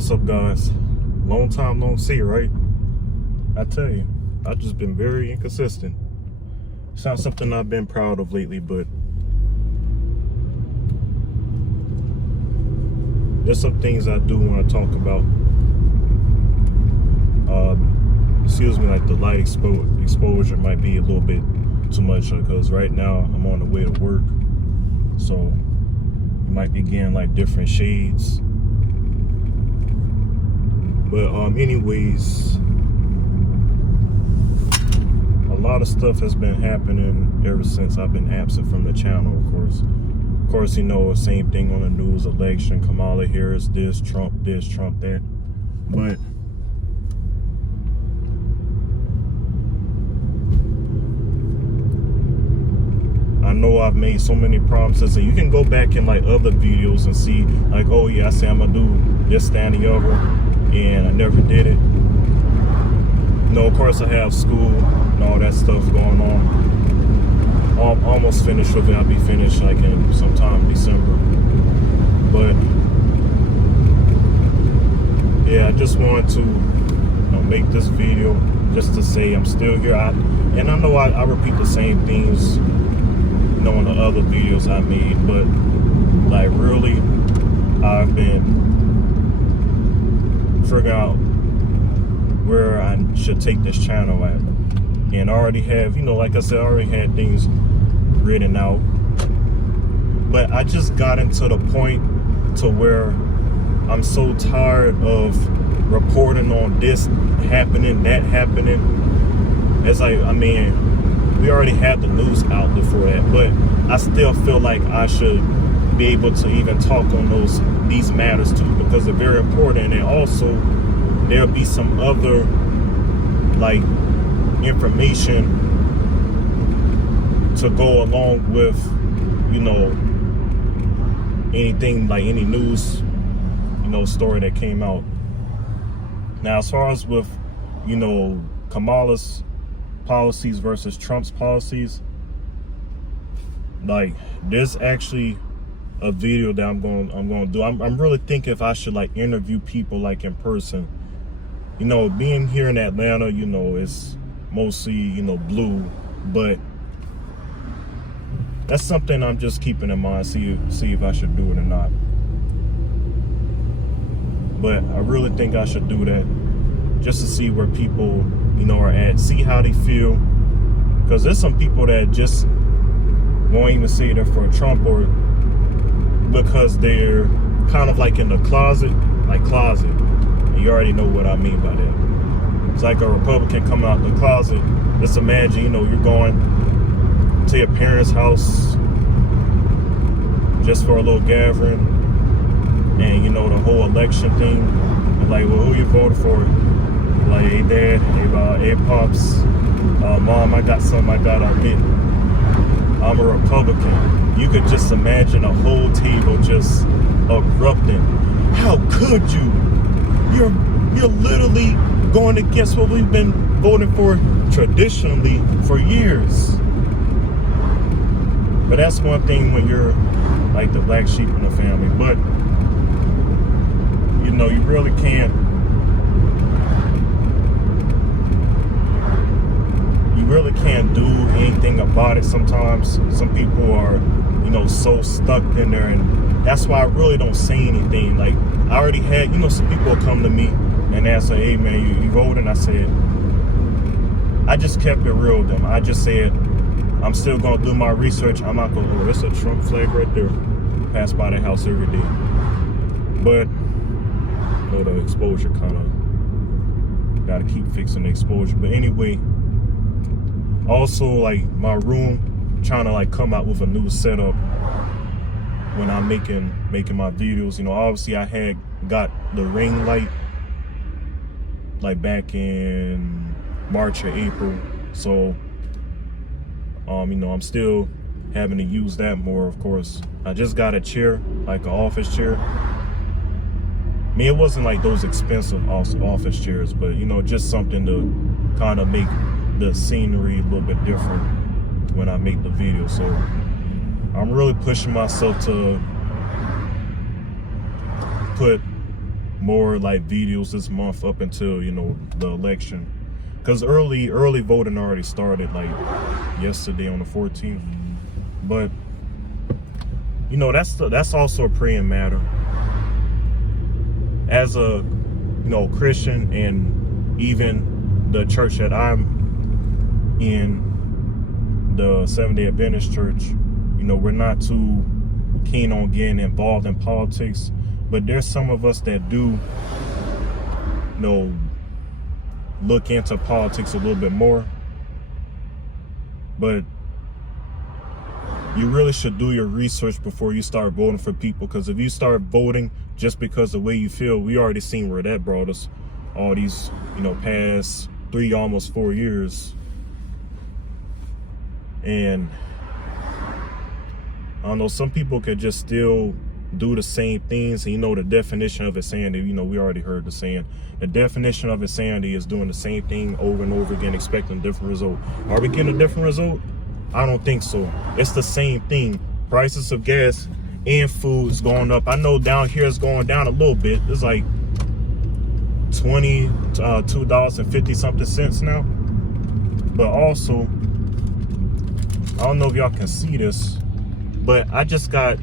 What's up, guys? Long time no see, right? I tell you, I've just been very inconsistent. It's not something I've been proud of lately, but there's some things I do want to talk about. Excuse me, like the light exposure might be a little bit too much because right now I'm on the way to work, so you might be getting like different shades. But anyways, a lot of stuff has been happening ever since I've been absent from the channel. Of course, you know, same thing on the news, election, Kamala Harris, this, Trump that. But I know I've made so many promises, and you can go back in like other videos and see like, oh yeah, I say I'm gonna do this, that, and the other, and I never did it. You know, of course I have school and all that stuff going on. Almost finished with it. I'll be finished like in sometime in December. But yeah, I just wanted to, you know, make this video just to say I'm still here. And I know I repeat the same things, you know, in the other videos I made, but like really, I've been figuring out where I should take this channel at, and I already have, you know, like I said, I already had things written out, but I just got into the point to where I'm so tired of reporting on this happening, that happening. It's like, I mean, we already had the news out before that, but I still feel like I should be able to even talk on these matters too, because they're very important. And also there'll be some other like information to go along with, you know, anything, like any news, you know, story that came out. Now, as far as with, you know, Kamala's policies versus Trump's policies, like there's actually a video that I'm going to do. I'm really thinking if I should like interview people like in person. You know, being here in Atlanta, you know, it's mostly, you know, blue, but that's something I'm just keeping in mind, see if I should do it or not. But I really think I should do that just to see where people, you know, are at, see how they feel, because there's some people that just won't even say they're for Trump, or because they're kind of like in the closet. You already know what I mean by that. It's like a Republican coming out the closet. Just imagine, you know, you're going to your parents' house just for a little gathering, and you know the whole election thing. And like, well, who you voted for? Like, hey dad, hey pops, mom, I got something I gotta admit. I'm a Republican. You could just imagine a whole table just erupting. How could you? You're literally going against what we've been voting for traditionally for years. But that's one thing when you're like the black sheep in the family. But you know, you really can't do anything about it. Sometimes some people are, you know, so stuck in there, and that's why I really don't say anything. Like, I already had, you know, some people come to me and ask, hey man, you voted? I said, I just kept it real with them. I just said, I'm still gonna do my research. I'm not gonna, oh, there's a Trump flag right there. Pass by that house every day. But you know, the exposure kind of gotta keep fixing the exposure. But anyway, also like my room, trying to like come out with a new setup when I'm making my videos. You know, obviously I had got the ring light like back in March or April, so you know, I'm still having to use that more. Of course, I just got a chair, like an office chair. I mean, it wasn't like those expensive office chairs, but you know, just something to kind of make the scenery a little bit different when I make the video. So I'm really pushing myself to put more like videos this month up until, you know, the election, because early voting already started like yesterday on the 14th. But you know, that's also a praying matter. As a, you know, Christian, and even the church that I'm in, the Seventh-day Adventist Church, you know, we're not too keen on getting involved in politics, but there's some of us that do, you know, look into politics a little bit more. But you really should do your research before you start voting for people, because if you start voting just because the way you feel, we already seen where that brought us all these, you know, past 3, almost 4 years. And I don't know, some people could just still do the same things. And you know, the definition of insanity, you know, we already heard the saying. The definition of insanity is doing the same thing over and over again, expecting a different result. Are we getting a different result? I don't think so. It's the same thing. Prices of gas and food is going up. I know down here it's going down a little bit. It's like $22.50 something now. But also, I don't know if y'all can see this, but I just got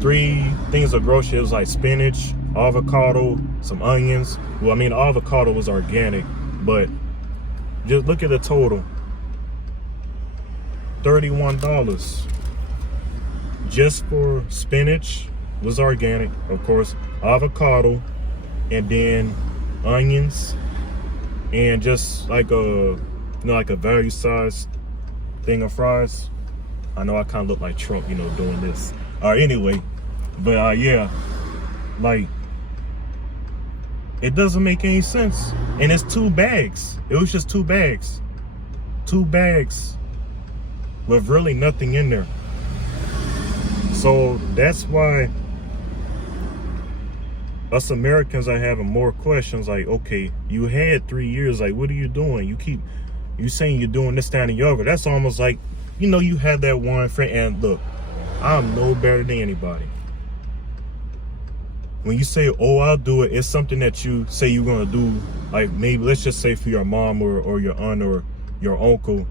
3 things of groceries. It was like spinach, avocado, some onions. Well, I mean, avocado was organic, but just look at the total. $31 just for spinach, was organic, of course, avocado, and then onions, and just like a, you know, like a value size thing of fries. I know I kind of look like Trump, you know, doing this. Anyway, but yeah, like, it doesn't make any sense. And it's 2 bags. It was just 2 bags. 2 bags with really nothing in there. So that's why us Americans are having more questions. Like, okay, you had 3 years. Like, what are you doing? You saying you're doing this, that, and the other. That's almost like, you know, you had that one friend. And look, I'm no better than anybody. When you say, oh, I'll do it, it's something that you say you're gonna do. Like, maybe let's just say for your mom or your aunt or your uncle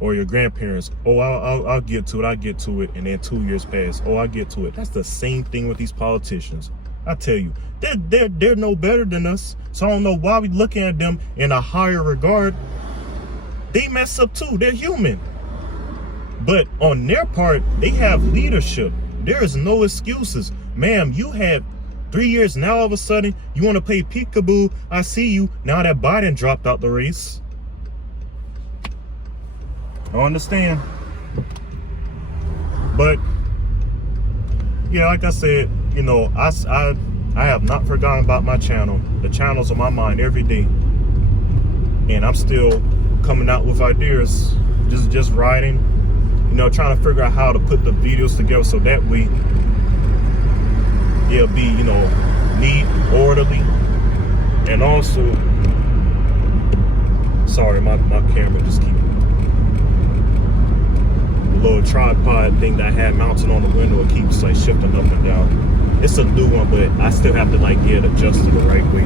or your grandparents. Oh, I'll get to it. And then 2 years pass. Oh, I'll get to it. That's the same thing with these politicians. I tell you, they're no better than us. So I don't know why we looking at them in a higher regard. They mess up too. They're human. But on their part, they have leadership. There is no excuses. Ma'am, you had 3 years. Now all of a sudden, you want to play peekaboo. I see you. Now that Biden dropped out the race. I understand. But yeah, like I said, you know, I have not forgotten about my channel. The channel's on my mind every day. And I'm still coming out with ideas, just writing, you know, trying to figure out how to put the videos together so that way they'll be, you know, neat, orderly. And also, sorry, my camera just keep, the little tripod thing that I had mounted on the window, it keeps like shifting up and down. It's a new one, but I still have to like get it adjusted the right way.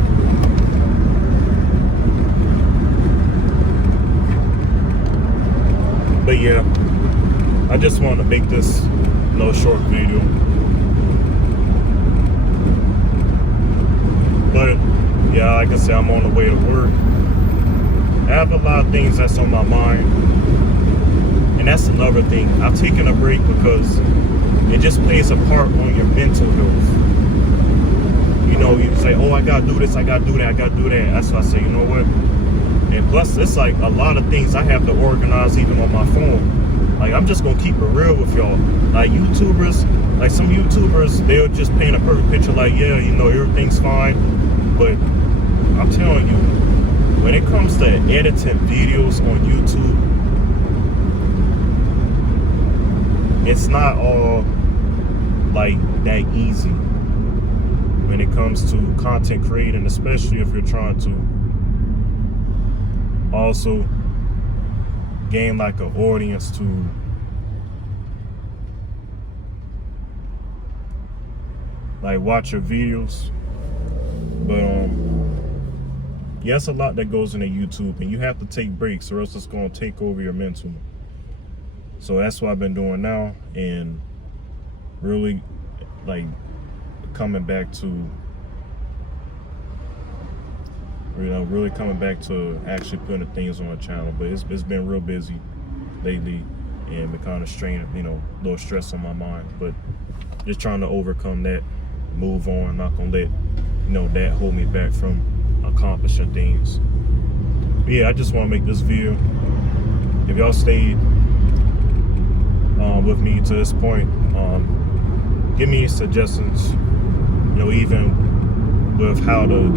But yeah, I just wanted to make this, you know, short video. But yeah, like I said, I'm on the way to work. I have a lot of things that's on my mind. And that's another thing. I've taken a break because it just plays a part on your mental health. You know, you say, oh, I gotta do this, I gotta do that, I gotta do that. That's why I say, you know what? And plus, it's like a lot of things I have to organize even on my phone. Like, I'm just gonna keep it real with y'all. Like, YouTubers, like some YouTubers, they'll just paint a perfect picture like, yeah, you know, everything's fine. But I'm telling you, when it comes to editing videos on YouTube, it's not all like that easy when it comes to content creating, especially if you're trying to also gain like an audience to like watch your videos. But yeah, it's a lot that goes into YouTube, and you have to take breaks or else it's going to take over your mental. So that's what I've been doing now, and really like coming back to, you know, really coming back to actually putting things on the channel. But it's been real busy lately, and been kind of straining, you know, a little stress on my mind. But just trying to overcome that, move on. Not gonna let, you know, that hold me back from accomplishing things. But yeah, I just want to make this video. If y'all stayed with me to this point, give me suggestions, you know, even with how to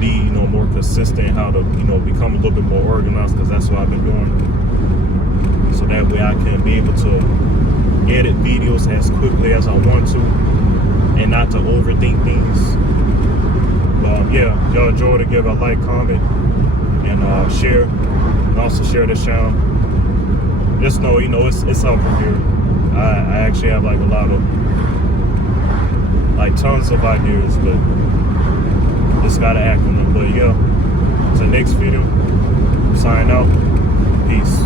be, you know, more consistent, how to, you know, become a little bit more organized, because that's what I've been doing, so that way I can be able to edit videos as quickly as I want to, and not to overthink things. But yeah, y'all enjoy to give a like, comment, and share, and also share this channel. Just know, you know, it's up from here. I actually have like a lot of, like, tons of ideas, but just gotta act on them. But yeah, to the next video, sign out, peace.